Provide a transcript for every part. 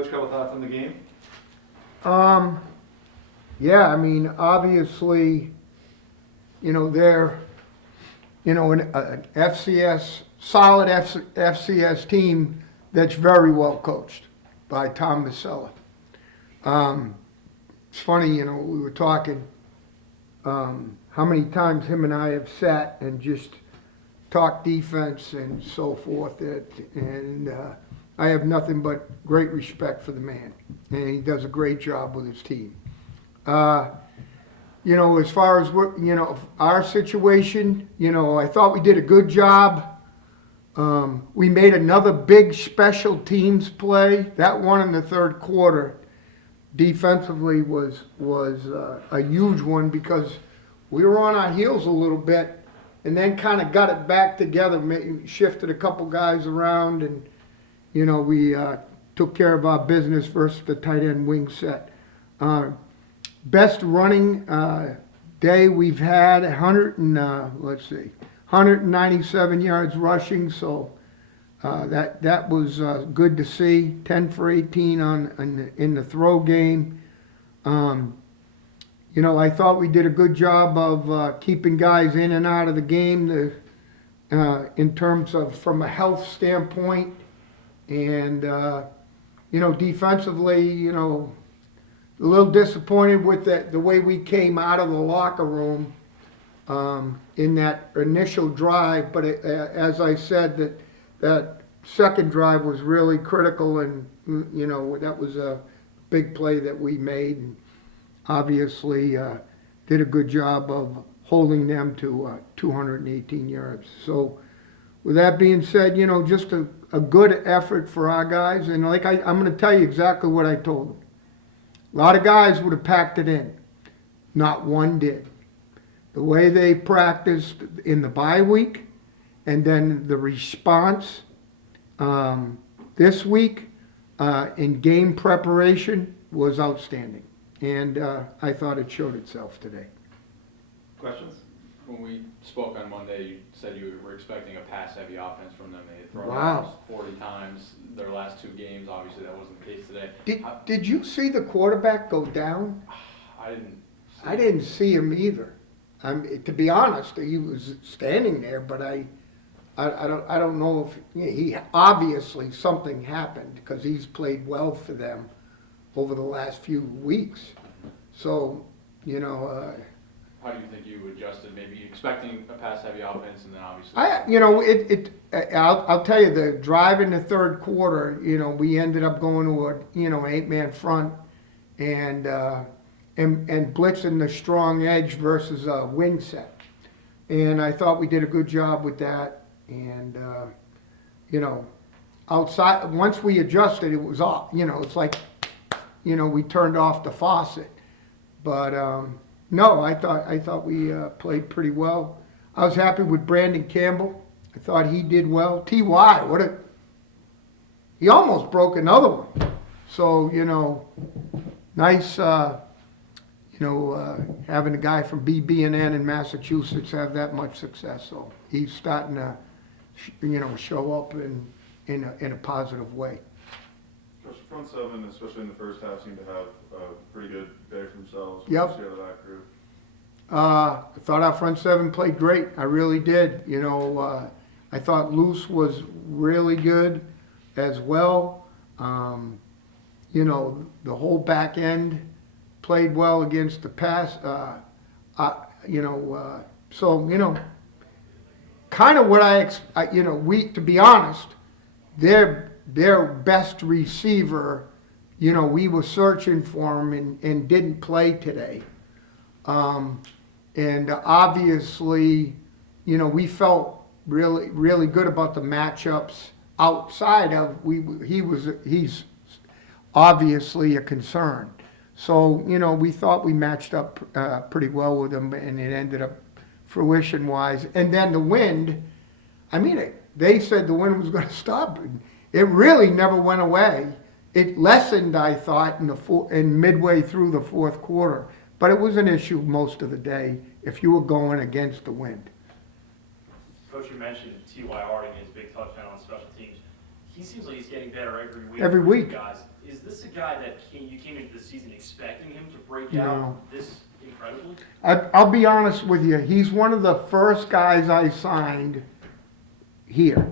Coach, a couple thoughts on the game? Yeah, I mean, obviously, they're, an FCS, solid FCS team that's very well coached by Tom Masella. It's funny, we were talking, how many times him and I have sat and just talked defense and so forth, and I have nothing but great respect for the man, and he does a great job with his team. As far as our situation, I thought we did a good job. We made another big special teams play. That one in the third quarter defensively was a huge one because we were on our heels a little bit and then kind of got it back together, shifted a couple guys around, and we took care of our business versus the tight end wing set. Best running day we've had, 197 yards rushing, so that was good to see. 10 for 18 in the throw game. I thought we did a good job of keeping guys in and out of the game in terms of from a health standpoint. And, defensively, a little disappointed with the way we came out of the locker room in that initial drive. But as I said, that second drive was really critical, and, that was a big play that we made. And obviously did a good job of holding them to 218 yards. So with that being said, just a good effort for our guys. And like I'm going to tell you exactly what I told them. A lot of guys would have packed it in. Not one did. The way they practiced in the bye week and then the response this week in game preparation was outstanding. And I thought it showed itself today. Questions? When we spoke on Monday, you said you were expecting a pass-heavy offense from them. They had thrown Wow. 40 times their last two games. Obviously, that wasn't the case today. Did you see the quarterback go down? I didn't. I didn't see him either. To be honest, he was standing there, but I don't know if he obviously something happened because he's played well for them over the last few weeks. So, How do you think you adjusted? Maybe expecting a pass-heavy offense, and then obviously. I'll tell you, the drive in the third quarter, we ended up going to an 8-man front and blitzing the strong edge versus a wing set. And I thought we did a good job with that. And, outside, once we adjusted, it was off. It's like, we turned off the faucet. But, no, I thought we played pretty well. I was happy with Brandon Campbell. I thought he did well. T.Y., he almost broke another one. So, nice, having a guy from BB&N in Massachusetts have that much success. So he's starting to, show up in a positive way. Coach, the front seven, especially in the first half, seemed to have a pretty good day for themselves. Yep. What did you see out of that group? I thought our front seven played great. I really did. I thought Luce was really good as well. The whole back end played well against the pass. Kind of what to be honest, their best receiver, we were searching for him and didn't play today. And obviously, we felt really, really good about the matchups outside of, he's obviously a concern. So, we thought we matched up pretty well with him, and it ended up fruition-wise. And then the wind, they said the wind was going to stop. It really never went away. It lessened, I thought, in midway through the fourth quarter. But it was an issue most of the day if you were going against the wind. Coach, you mentioned T.Y. Harding, his big touchdown on special teams. he seems like he's getting better every week. Every for you week. guys. Is this a guy that you came into the season expecting him to break No. out this incredibly? I'll be honest with you, he's one of the first guys I signed here.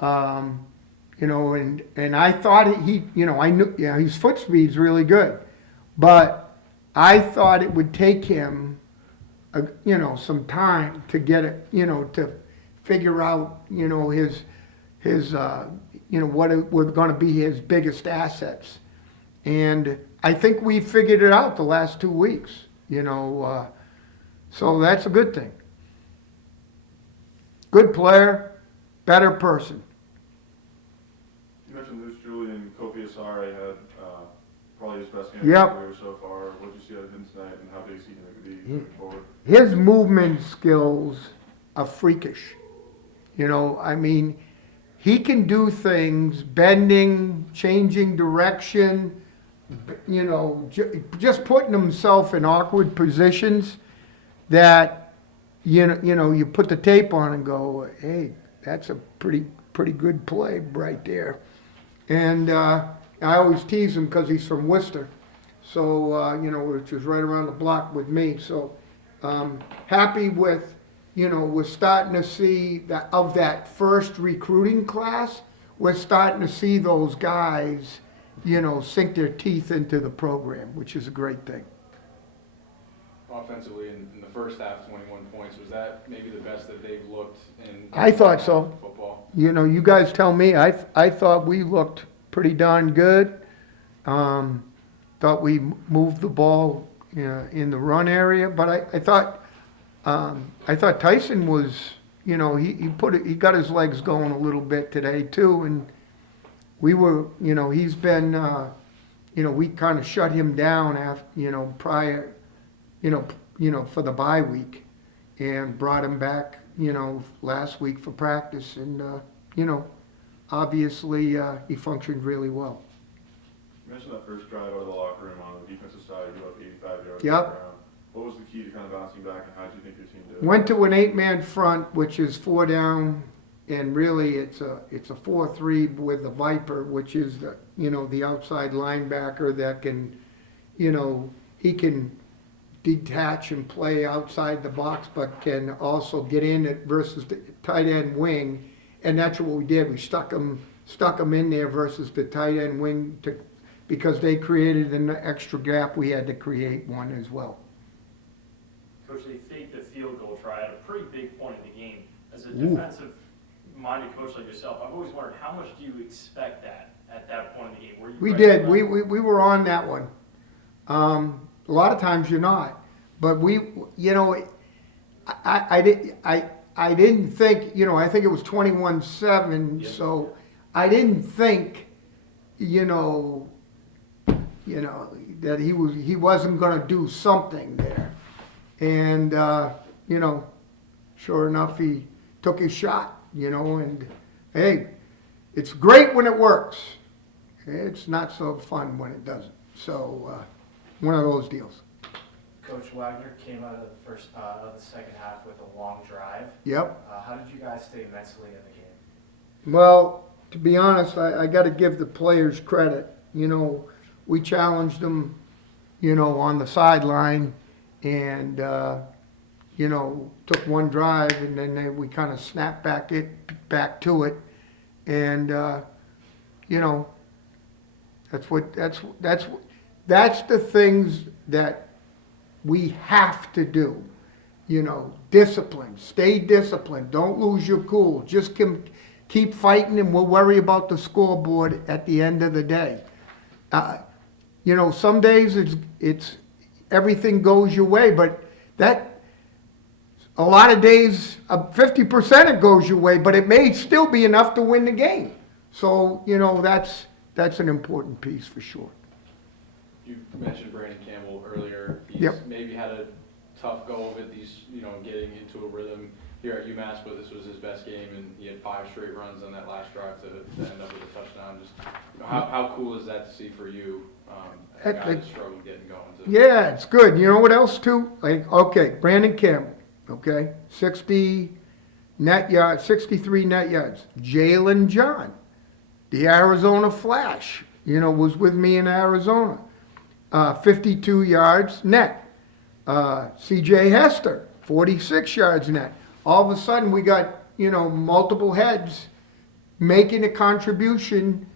You know, and I thought he, you know, I knew, yeah, his foot speed's really good, but I thought it would take him, you know, some time to get it, you know, to figure out, you know, his, you know, what were going to be his biggest assets. And I think we figured it out the last 2 weeks, you know, so that's a good thing. Good player, better person. You mentioned Luce Julian, Kofi Asare had probably his best game Yep. of his career so far. What did you see out of him tonight, and how big is he going to be moving forward? His movement skills are freakish. You know, I mean, he can do things, bending, changing direction, you know, just putting himself in awkward positions that, you know, you put the tape on and go, hey, that's a pretty good play right there. And I always tease him because he's from Worcester, so, you know, which is right around the block with me. So happy with, you know, we're starting to see that of that first recruiting class, we're starting to see those guys, you know, sink their teeth into the program, which is a great thing. Offensively, in the first half, 21 points. Was that maybe the best that they've looked in I thought so. football? You know, you guys tell me. I thought we looked pretty darn good. Thought we moved the ball, you know, in the run area, but I thought Tyson was, you know, he got his legs going a little bit today too, and we were, you know, he's been, you know, we kind of shut him down after, you know, prior, you know, for the bye week, and brought him back, you know, last week for practice, and you know, obviously he functioned really well. You mentioned that first drive out of the locker room on the defensive side, you up 85 yards Yep. on the ground. What was the key to kind of bouncing back, and how did you think your team did? Went to an 8-man front, which is 4 down, and really it's a 4-3 with the Viper, which is the, you know, the outside linebacker that can, you know, he can detach and play outside the box, but can also get in it versus the tight end wing, and that's what we did. We stuck him in there versus the tight end wing because they created an extra gap. We had to create one as well. Coach, they faked the field goal try at a pretty big point in the game. As a defensive-minded coach like yourself, I've always wondered, how much do you expect that at that point in the game? Were you We ready did. for that? We were on that one. A lot of times you're not, but we, you know, I didn't think, you know, I think it was 21-7, Yeah. so I didn't think, you know, that he wasn't going to do something there, and you know, sure enough, he took his shot, you know, and hey, it's great when it works. It's not so fun when it doesn't. So one of those deals. Coach Wagner came out of the second half with a long drive. Yep. How did you guys stay mentally in the game? Well, to be honest, I got to give the players credit. You know, we challenged them, you know, on the sideline, and you know, took one drive, and then we kind of snapped back to it, and you know, that's the things that we have to do. You know, discipline, stay disciplined, don't lose your cool, just keep fighting, and we'll worry about the scoreboard at the end of the day. You know, some days it's everything goes your way, but a lot of days, 50% it goes your way, but it may still be enough to win the game. So, you know, that's an important piece for sure. You mentioned Brandon Campbell earlier. He's Yep. maybe had a tough go of it, you know, getting into a rhythm here at UMass, but this was his best game, and he had 5 straight runs on that last drive to end up with a touchdown. Just, you know, how cool is that to see for you, a guy that struggled getting going? Yeah, it's good. You know what else too? Like, okay, Brandon Campbell, okay, 60 net yards, 63 net yards. Jalen John, The Arizona Flash, was with me in Arizona. 52 yards net. CJ Hester, 46 yards net. All of a sudden, we got, multiple heads making a contribution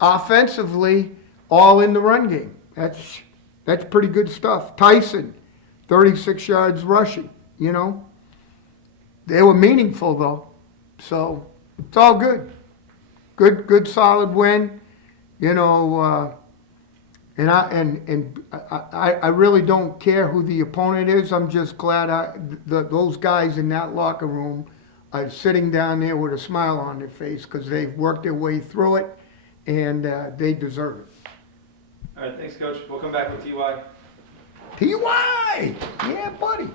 offensively, all in the run game. That's pretty good stuff. Tyson, 36 yards rushing, They were meaningful, though. So, it's all good. Good solid win, and I really don't care who the opponent is. I'm just glad those guys in that locker room are sitting down there with a smile on their face because they've worked their way through it, and they deserve it. All right, thanks, Coach. We'll come back with TY. TY! Yeah, buddy.